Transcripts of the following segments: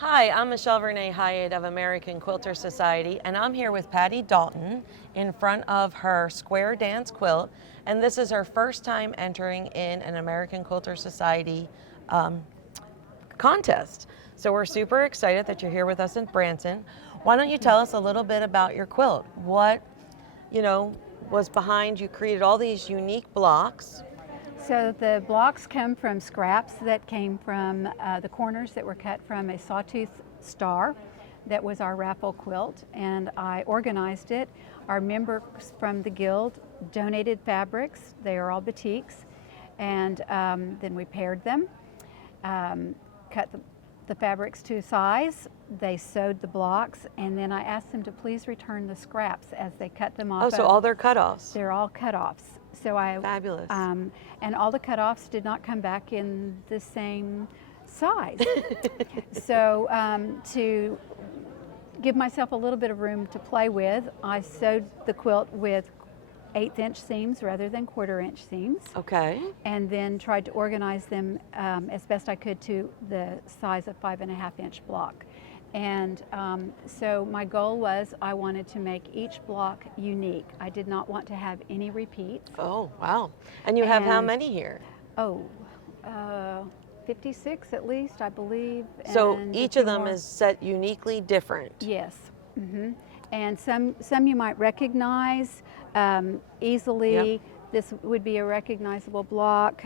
Hi, I'm Michelle Renee Hiatt of American Quilter Society, and I'm here with Patti Dalton in front of her square dance quilt, and this is her first time entering in an American Quilter Society contest. So we're super excited that you're here with us in Branson. Why don't you tell us a little bit about your quilt? What, was behind, you created all these unique blocks. So the blocks come from scraps that came from the corners that were cut from a Sawtooth Star that was our raffle quilt, and I organized it. Our members from the guild donated fabrics. They are all batiks, and then we paired them, cut the fabrics to size. They sewed the blocks, and then I asked them to please return the scraps as they cut them off. Oh, so all their cutoffs. They're all cutoffs. So Fabulous. And all the cutoffs did not come back in the same size. So to give myself a little bit of room to play with, I sewed the quilt with 1/8 inch seams rather than 1/4 inch seams. Okay. And then tried to organize them as best I could to the size of 5.5 inch block. And so my goal was I wanted to make each block unique. I did not want to have any repeats. Oh, wow. And you have how many here? 56 at least, I believe. So and each a of few them more. is set uniquely different. Yes. And some you might recognize easily. Yep. This would be a recognizable block.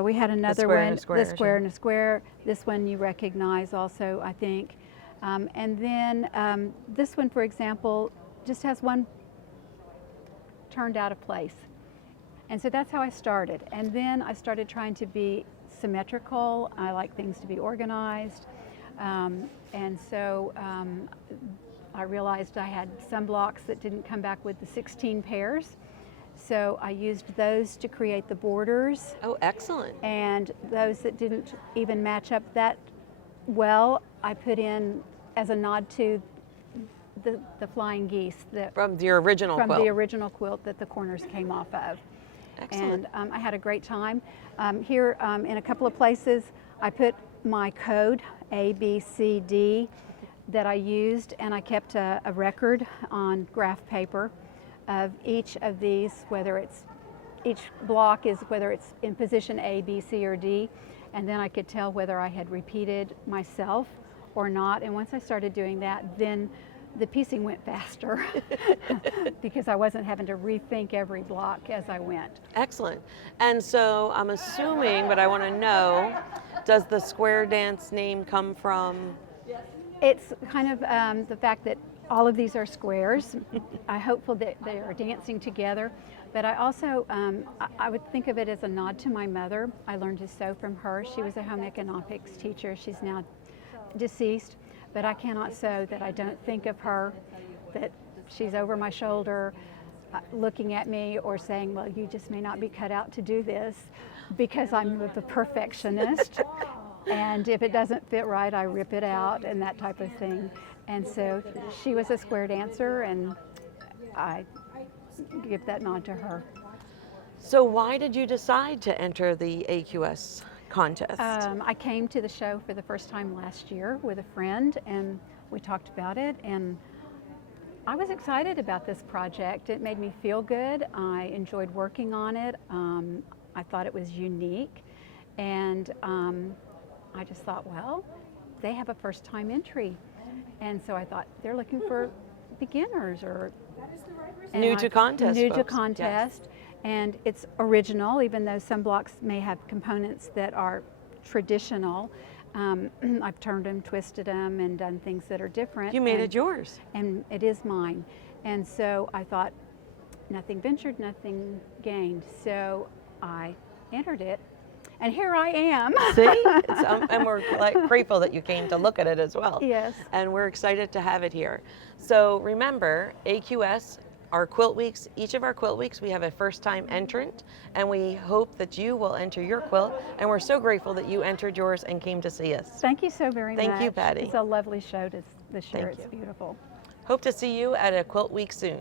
We had another square one, and a square, the square and a square. This one you recognize also, I think. And then this one, for example, just has one turned out of place. And so that's how I started. And then I started trying to be symmetrical. I like things to be organized. And so I realized I had some blocks that didn't come back with the 16 pairs. So I used those to create the borders. Oh, excellent. And those that didn't even match up that well, I put in as a nod to the flying geese that From the original quilt. from the original quilt that the corners came off of. Excellent. And I had a great time. Here in a couple of places, I put my code A, B, C, D that I used, and I kept a record on graph paper of each of these, each block is whether it's in position A, B, C, or D, and then I could tell whether I had repeated myself or not. And once I started doing that, then the piecing went faster because I wasn't having to rethink every block as I went. Excellent. And so I'm assuming, but I want to know, does the square dance name come from? It's kind of the fact that all of these are squares. I'm hopeful that they are dancing together, but I also, I would think of it as a nod to my mother. I learned to sew from her. She was a home economics teacher. She's now deceased, but I cannot sew that I don't think of her, that she's over my shoulder looking at me or saying, well, you just may not be cut out to do this, because I'm the perfectionist. And if it doesn't fit right, I rip it out and that type of thing. And so she was a square dancer, and I give that nod to her. So why did you decide to enter the AQS contest? I came to the show for the first time last year with a friend, and we talked about it, and I was excited about this project. It made me feel good. I enjoyed working on it. I thought it was unique, and I just thought, well, they have a first-time entry. And so I thought, they're looking for beginners or New to contest. New to folks. contest. Yes. And it's original, even though some blocks may have components that are traditional. I've turned them, twisted them, and done things that are different. You made it yours. And it is mine. And so I thought, nothing ventured, nothing gained. So I entered it. And here I am. See? And we're grateful that you came to look at it as well. Yes. And we're excited to have it here. So remember, AQS, our quilt weeks, each of our quilt weeks, we have a first-time entrant, and we hope that you will enter your quilt. And we're so grateful that you entered yours and came to see us. Thank you so very much. Thank you, Patti. It's a lovely show this year. Thank It's you. beautiful. Hope to see you at a quilt week soon.